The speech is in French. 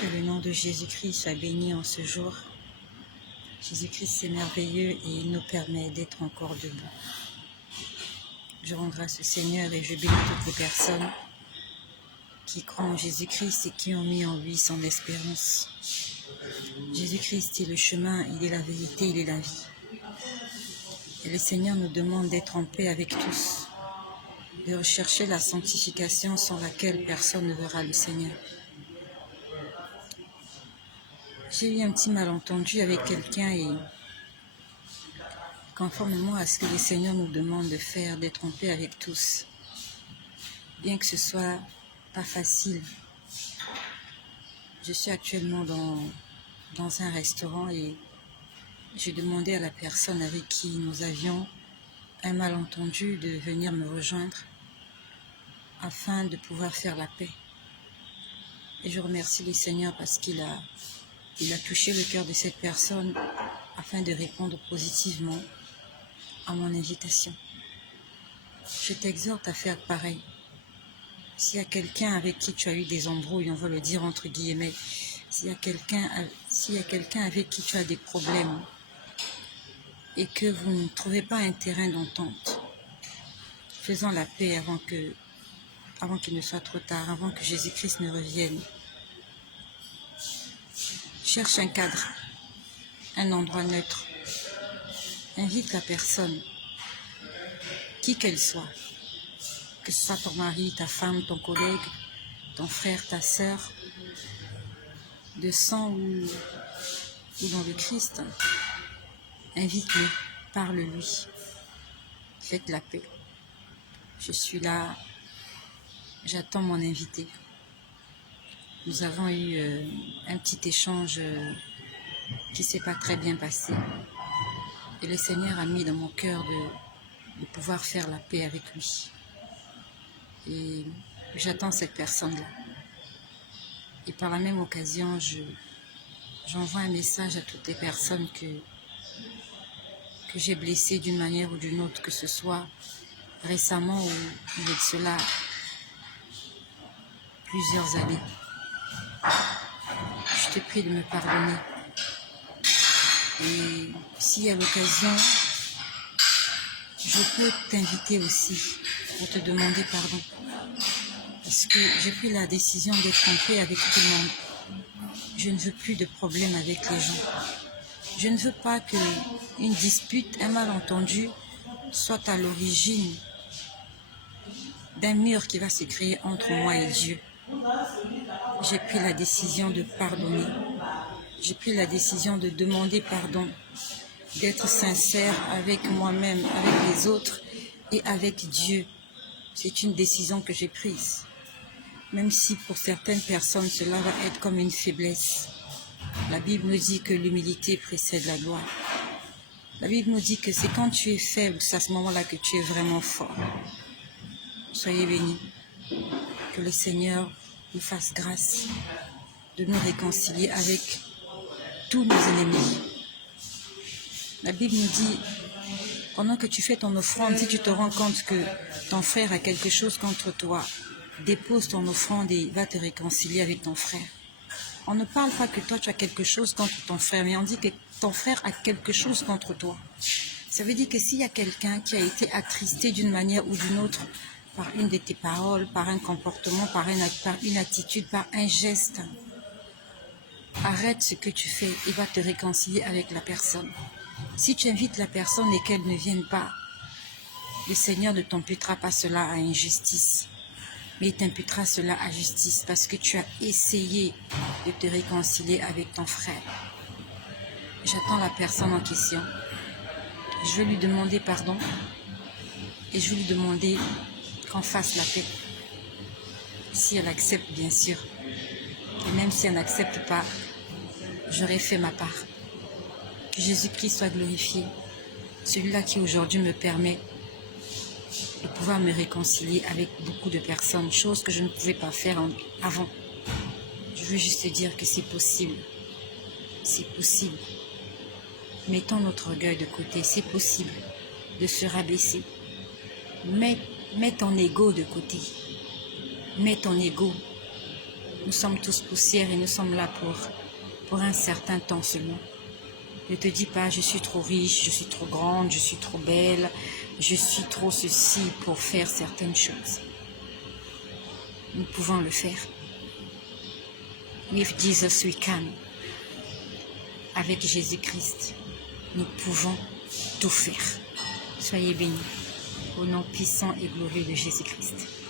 Que le nom de Jésus-Christ soit béni en ce jour. Jésus-Christ est merveilleux et il nous permet d'être encore debout. Je rends grâce au Seigneur et je bénis toutes les personnes qui croient en Jésus-Christ et qui ont mis en lui son espérance. Jésus-Christ est le chemin, il est la vérité, il est la vie. Et le Seigneur nous demande d'être en paix avec tous, de rechercher la sanctification sans laquelle personne ne verra le Seigneur. J'ai eu un petit malentendu avec quelqu'un et conformément à ce que le Seigneur nous demande de faire, d'être en paix avec tous, bien que ce soit pas facile. Je suis actuellement dans un restaurant et j'ai demandé à la personne avec qui nous avions un malentendu de venir me rejoindre afin de pouvoir faire la paix. Et je remercie le Seigneur parce qu'il a touché le cœur de cette personne afin de répondre positivement à mon invitation. Je t'exhorte à faire pareil. S'il y a quelqu'un avec qui tu as eu des embrouilles, on va le dire entre guillemets, s'il y a quelqu'un avec qui tu as des problèmes et que vous ne trouvez pas un terrain d'entente, faisons la paix avant qu'il ne soit trop tard, avant que Jésus-Christ ne revienne. Cherche un cadre, un endroit neutre. Invite la personne, qui qu'elle soit, que ce soit ton mari, ta femme, ton collègue, ton frère, ta sœur, de sang ou dans le Christ. Invite-le, parle-lui, faites la paix. Je suis là, j'attends mon invité. Nous avons eu un petit échange qui ne s'est pas très bien passé. Et le Seigneur a mis dans mon cœur de pouvoir faire la paix avec lui. Et j'attends cette personne-là. Et par la même occasion, j'envoie un message à toutes les personnes que j'ai blessées d'une manière ou d'une autre, que ce soit récemment ou il y a de cela plusieurs années. Je te prie de me pardonner. Et s'il y a l'occasion, je peux t'inviter aussi pour te demander pardon. Parce que j'ai pris la décision d'être en paix avec tout le monde. Je ne veux plus de problème avec les gens. Je ne veux pas qu'une dispute, un malentendu soit à l'origine d'un mur qui va se créer entre moi et Dieu. J'ai pris la décision de pardonner. J'ai pris la décision de demander pardon, d'être sincère avec moi-même, avec les autres et avec Dieu. C'est une décision que j'ai prise. Même si pour certaines personnes, cela va être comme une faiblesse. La Bible nous dit que l'humilité précède la gloire. La Bible nous dit que c'est quand tu es faible, c'est à ce moment-là que tu es vraiment fort. Soyez bénis. Que le Seigneur nous fasse grâce de nous réconcilier avec tous nos ennemis. La Bible nous dit, pendant que tu fais ton offrande, si tu te rends compte que ton frère a quelque chose contre toi, dépose ton offrande et va te réconcilier avec ton frère. On ne parle pas que toi tu as quelque chose contre ton frère, mais on dit que ton frère a quelque chose contre toi. Ça veut dire que s'il y a quelqu'un qui a été attristé d'une manière ou d'une autre par une de tes paroles, par un comportement, par une attitude, par un geste, arrête ce que tu fais et va te réconcilier avec la personne. Si tu invites la personne et qu'elle ne vienne pas, le Seigneur ne t'imputera pas cela à injustice, mais il t'imputera cela à justice parce que tu as essayé de te réconcilier avec ton frère. J'attends la personne en question. Je vais lui demander pardon et je vais lui demander qu'on fasse la paix. Si elle accepte, bien sûr. Et même si elle n'accepte pas, j'aurai fait ma part. Que Jésus-Christ soit glorifié, celui-là qui aujourd'hui me permet de pouvoir me réconcilier avec beaucoup de personnes, chose que je ne pouvais pas faire avant. Je veux juste te dire que c'est possible. C'est possible. Mettons notre orgueil de côté, c'est possible de se rabaisser. Mets ton ego de côté. Mets ton ego. Nous sommes tous poussière et nous sommes là pour un certain temps seulement. Ne te dis pas, je suis trop riche, je suis trop grande, je suis trop belle, je suis trop ceci pour faire certaines choses. Nous pouvons le faire. With Jesus we can. Avec Jésus-Christ, nous pouvons tout faire. Soyez bénis. Au nom puissant et glorieux de Jésus-Christ.